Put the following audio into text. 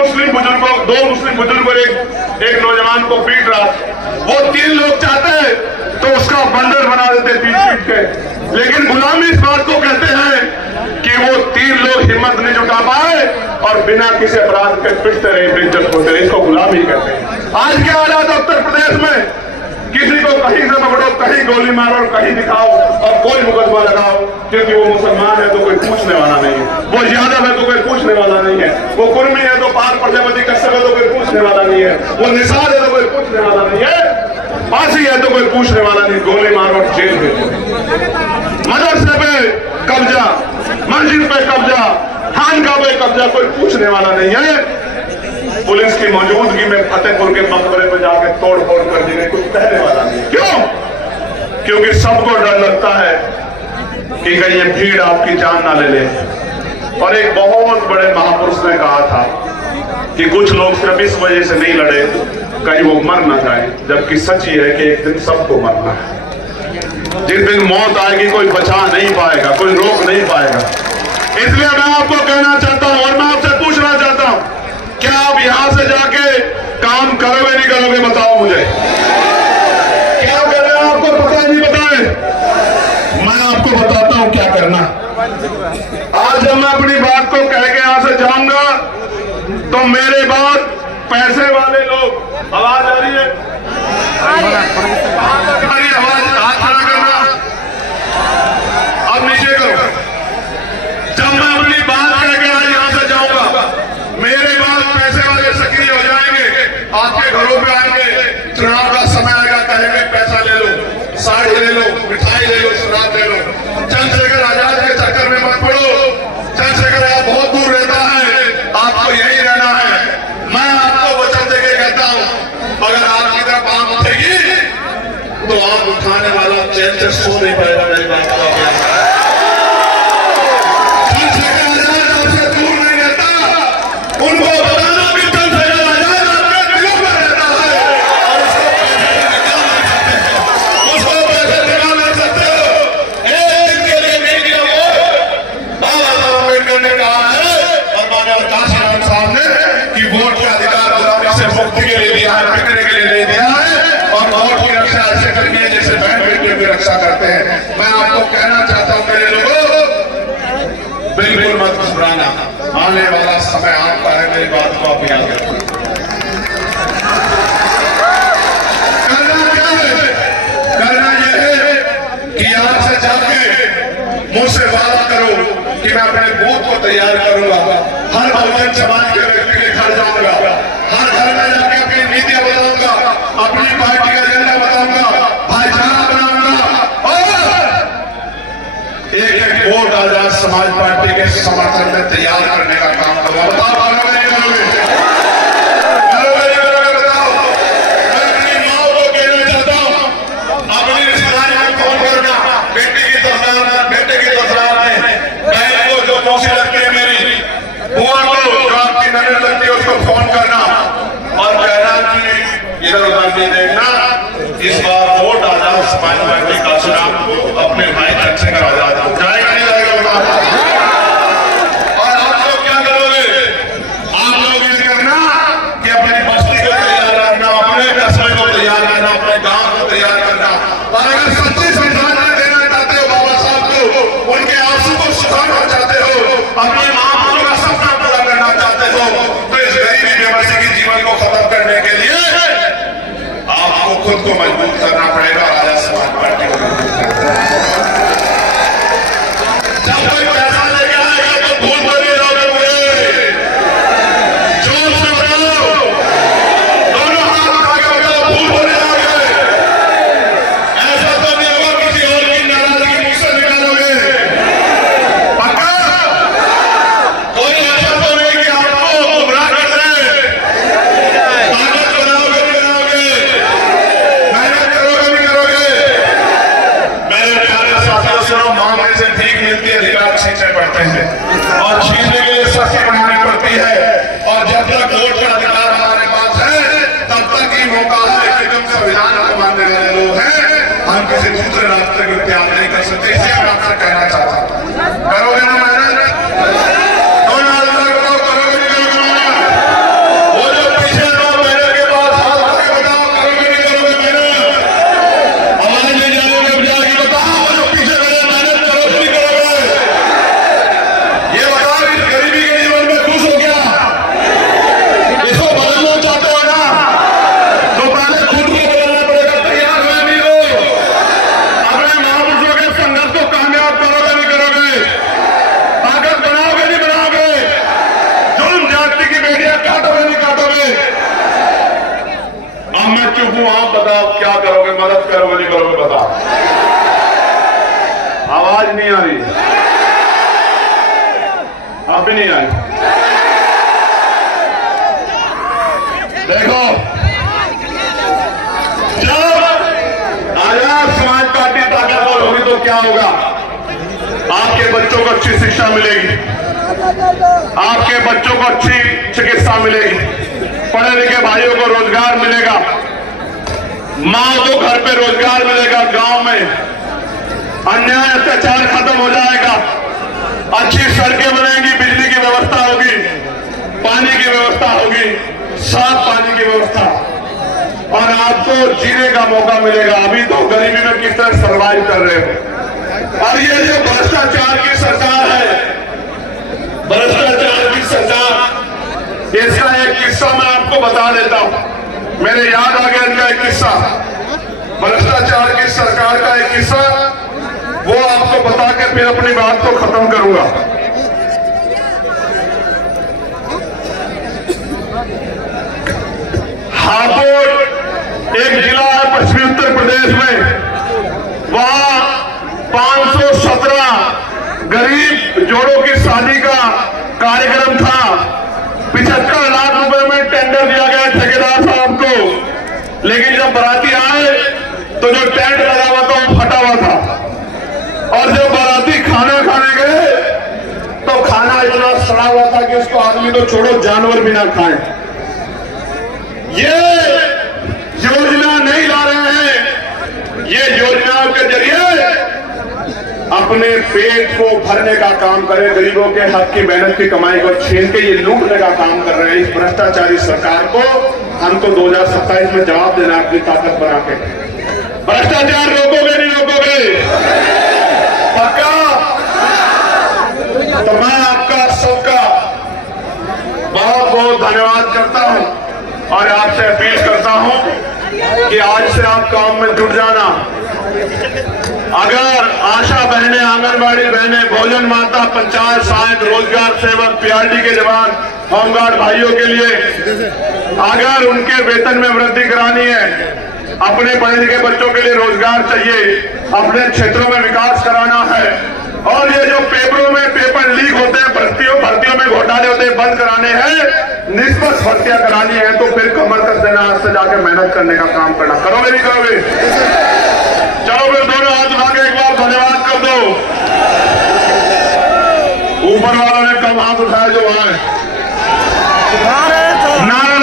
मुस्लिम बुजुर्गों, 2 मुस्लिम बुजुर्गों एक नौजवान को पीट रहा था। वो 3 लोग चाहते तो उसका बंदर बना देते पीट के, लेकिन गुलामी इस बात को कहते हैं कि वो 3 लोग हिम्मत नहीं जुटा पाए और बिना किसी अपराध के पिटते रहे, बेइज्जत होते रहे। इसको गुलामी कहते हैं। आज क्या हालात उत्तर प्रदेश में, किसी को कहीं से पकड़ो, कहीं गोली मारो और कहीं दिखाओ और कोई मुकदमा लगाओ, क्योंकि वो मुसलमान है तो कोई पूछने वाला नहीं है, वो यादव है तो कोई पूछने वाला नहीं है, वो कुर्मी है तो पार प्रजापति कश्यप है तो कोई पूछने वाला नहीं है, वो निषाद है तो कोई पूछने वाला नहीं है, फांसी है तो कोई पूछने वाला नहीं, गोली मारो और जेल भेजो। मदरसे पे कब्जा, मस्जिद पे कब्जा, खानका पे कब्जा, कोई पूछने वाला नहीं है। पुलिस की मौजूदगी में फतेहपुर के मकबरे में जाके तोड़ फोड़ कर दी गई, कुछ कहने वाला नहीं। क्यों? क्योंकि सबको डर लगता है कि कहीं ये भीड़ आपकी जान ना ले ले। और एक बहुत बड़े महापुरुष ने कहा था कि कुछ लोग सिर्फ इस वजह से नहीं लड़े कहीं वो मर ना जाए, जबकि सच ये है कि एक दिन सबको मरना है। जिस दिन मौत आएगी कोई बचा नहीं पाएगा, कोई रोक नहीं पाएगा। इसलिए मैं आपको कहना चाहता हूं और मैं आपसे पूछना चाहता हूं, क्या आप यहां से जाके काम करोगे नहीं करोगे? बताओ मुझे, क्या कर रहे हैं आपको पता नहीं? बताएं, मैं आपको बताता हूं क्या करना। आज जब मैं अपनी बात को कह के यहां से जाऊंगा तो मेरे बाद पैसे वाले लोग, आवाज आ रही है? आवाज, हाथ खड़ा करना, अब नीचे करो। जब मैं अपनी बात कह के आज यहां से जाऊंगा, मेरे बाद पैसे वाले सक्रिय हो जाएंगे, आपके घरों पे आएंगे, चुनाव का समय आएगा, कहेंगे पैसा ले लो, साड़ी ले लो, मिठाई ले लो, शराब ले लो। चंद्रशेखर आजाद के चक्कर में मत पड़ो। चंद्रशेखर आजाद बहुत दूर रहता है, आपको यही रहना है। मैं आपको वचन देके कहता हूं, अगर आपकी तरफ आंख उठेगी तो आंख उठाने वाला चैन से सो नहीं पाएगा। मेरी बात को उनको बताना कि चंद्रशेखर आजाद आपके दिलों में रहता है और उसको पैसे दिला ले सकते हो। एक दिन के लिए नहीं दिया वो बाबा साहब अम्बेडकर ने कहा है और माननीय काशीराम साहब ने कि वोट का अधिकार गुलामी से मुक्ति के लिए दिया है, बिकने के लिए नहीं दिया है। और वोट की रक्षा ऐसे करनी है जैसे बहन बेटियों की रक्षा करते हैं। मैं आपको कहना चाहता हूं मेरे लोगों, बिल्कुल मत घबराना, आने वाला समय आपका है। मेरी बात को आप याद रखो। करना यह है कि यहां से जाके मुझसे वादा करो कि मैं अपने बूथ को तैयार करूंगा, हर बहुजन समाज के व्यक्ति के घर जाऊंगा, हर घर में जाके अपनी नीतियां बताऊंगा, अपनी पार्टी का एजेंडा बताऊंगा, भाईचारा बनाऊंगा और एक वोट आजाद समाज पार्टी के समर्थन में तैयार करने का काम करूंगा। बताओ करोगे नहीं करोगे? करोगे नहीं करोगे? बताओ। मैं अपनी माँ को कहना चाहता हूँ, अपनी रिश्तेदारी में फोन करना, बेटी की तस्वीर, बेटे की तस्वीर में, बहन को जो मौसी लगती है मेरी, बुआ को जो आपकी नजर लगती है उसको फोन करना और कहना कि इधर उधर नहीं देखना, इस बार वोट आजाद समाज पार्टी का चुनाव अपने भाई चंद्रशेखर आजाद को जाएगा नहीं जाएगा? बताओ। और आप लोग क्या करोगे? आप लोग ये करना चुप हूं, आप बताओ क्या करोगे, मदद करोगे नहीं करोगे बताओ। आवाज नहीं आ रही, अब भी नहीं आई। देखो, जब आजाद समाज पार्टी ताकतवर होगी तो क्या होगा, आपके बच्चों को अच्छी शिक्षा मिलेगी, आपके बच्चों को अच्छी चिकित्सा मिलेगी, पढ़े लिखे भाइयों को रोजगार मिलेगा, मां को घर पे रोजगार मिलेगा, गांव में अन्याय अत्याचार खत्म हो जाएगा, अच्छी सड़कें बनेंगी, बिजली की व्यवस्था होगी, पानी की व्यवस्था होगी, साफ पानी की व्यवस्था, और आपको जीने का मौका मिलेगा। अभी तो गरीबी में किस तरह सर्वाइव कर रहे हो। और ये जो भ्रष्टाचार की सरकार है, भ्रष्टाचार की सरकार, इसका एक किस्सा मैं आपको बता देता हूं, मेरे याद आ गया इनका एक किस्सा, भ्रष्टाचार की सरकार का एक किस्सा, वो आपको बता के फिर अपनी बात को खत्म करूंगा। हापुड़ एक जिला है पश्चिमी उत्तर प्रदेश में, वहां 517 गरीब जोड़ों की शादी का कार्यक्रम था। 75 लाख रुपए में टेंडर दिया गया ठेकेदार साहब को, लेकिन जब बाराती आए तो जो टेंट लगा हुआ था वो फटा हुआ था, और जब बाराती खाना खाने गए तो खाना इतना सड़ा हुआ था कि उसको आदमी तो छोड़ो जानवर भी ना खाएं। ये योजना नहीं ला रहे हैं, ये योजनाओं के जरिए अपने पेट को भरने का काम करे, गरीबों के हक की मेहनत की कमाई को छीन के ये लूटने का काम कर रहे हैं। इस भ्रष्टाचारी सरकार को हमको 2027 में जवाब देना अपनी ताकत बना के। भ्रष्टाचार रोकोगे नहीं रोकोगे? पक्का? तो मैं आपका सबका बहुत बहुत धन्यवाद करता हूं और आपसे अपील करता हूं कि आज से आप काम में जुट जाना। अगर आशा बहनें, आंगनबाड़ी बहनें, भोजन माता, पंचायत सहायक, रोजगार सेवक, पीआरडी के जवान, होमगार्ड भाइयों के लिए अगर उनके वेतन में वृद्धि करानी है, अपने पढ़े लिखे बच्चों के लिए रोजगार चाहिए, अपने क्षेत्रों में विकास कराना है, और ये जो पेपरों में पेपर लीक होते हैं, भर्तियों में घोटाले होते हैं, बंद कराने हैं, निष्पक्ष भर्तियां करानी है, तो फिर कमर कस देना, आज से जाके मेहनत करने का काम करना। करोगे नहीं करोगे? चलो फिर दोनों हाथ उठा के एक बार धन्यवाद कर दो। ऊपर वालों ने कम हाथ उठाया जो वहां है। नारा